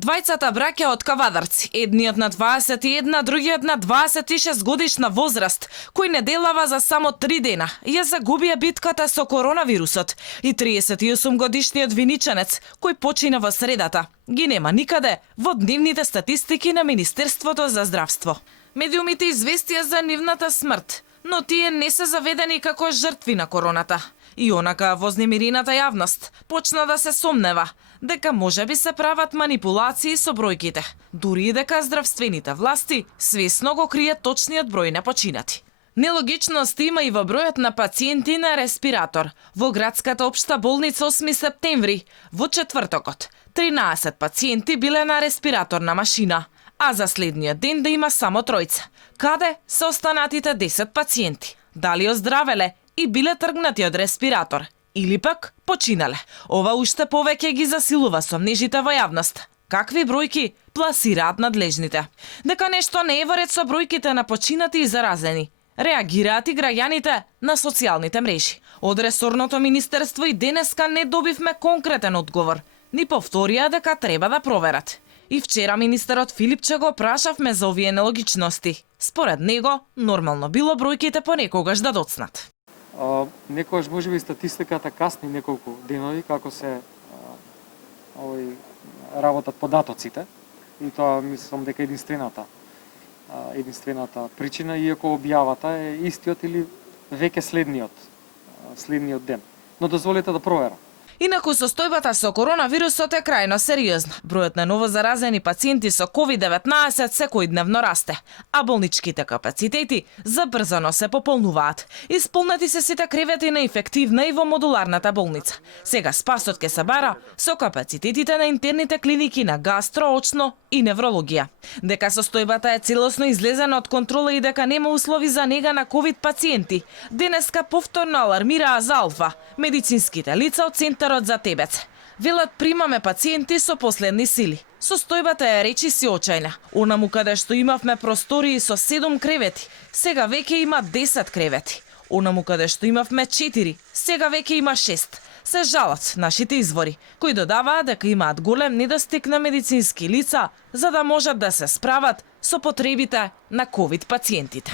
Двајцата браќа од Кавадарци, едниот на 21, другиот на 26 годишна возраст, кои неделава за само 3 дена ја загубија битката со коронавирусот, и 38 годишниот виничанец, кој почина во средата, ги нема никаде во дневните статистики на Министерството за здравство. Медиумите известија за нивната смрт, но тие не се заведени како жртви на короната. И онака вознемирената јавност почна да се сомнева дека можеби се прават манипулации со бројките, дури и дека здравствените власти свесно го кријат точниот број на починати. Нелогичност има и во бројот на пациенти на респиратор. Во градската општа болница 8 септември, во четвртокот, 13 пациенти биле на респираторна машина, а за следниот ден да има само тројца. Каде се останатите 10 пациенти? Дали оздравеле и биле тргнати од респиратор, или пак починале? Ова уште повеќе ги засилува сомнежите во јавност. Какви бројки пласираат надлежните? Дека нешто не е во ред со бројките на починати и заразени, реагираат и граѓаните на социјалните мрежи. Од ресорното министерство и денеска не добивме конкретен одговор, ни повторија дека треба да проверат. И вчера министерот Филипче го прашавме за овие нелогичности. Според него, нормално било бројките понекогаш да доцнат. Некогаш можеби статистиката касни неколку денови како се работат податоците, и тоа мислам дека единствената причина, иако објавата е истиот или веќе следниот ден. Но дозволете да проверам. Инаку состојбата со коронавирусот е крајно сериозна. Бројот на новозаразени пациенти со COVID-19 секојдневно расте, а болничките капацитети забрзано се пополнуваат. Исполнети се сите кревети на инфективна и во модуларната болница. Сега спасот ке се бара со капацитетите на интерните клиники на гастро, очно и неврологија. Дека состојбата е целосно излезена од контрола и дека нема услови за нега на COVID пациенти, денеска повторно алармираа за Алфа, медицинските лица од Центарот за Тебец. Велат, примаме пациенти со последни сили. Состојбата е речиси очајна. Онаму каде што имавме простории со 7 кревети, сега веќе има 10 кревети. Онаму каде што имавме 4, сега веќе има 6. Се жалат нашите извори, кои додаваат дека имаат голем недостиг на медицински лица за да можат да се справат со потребите на COVID пациентите.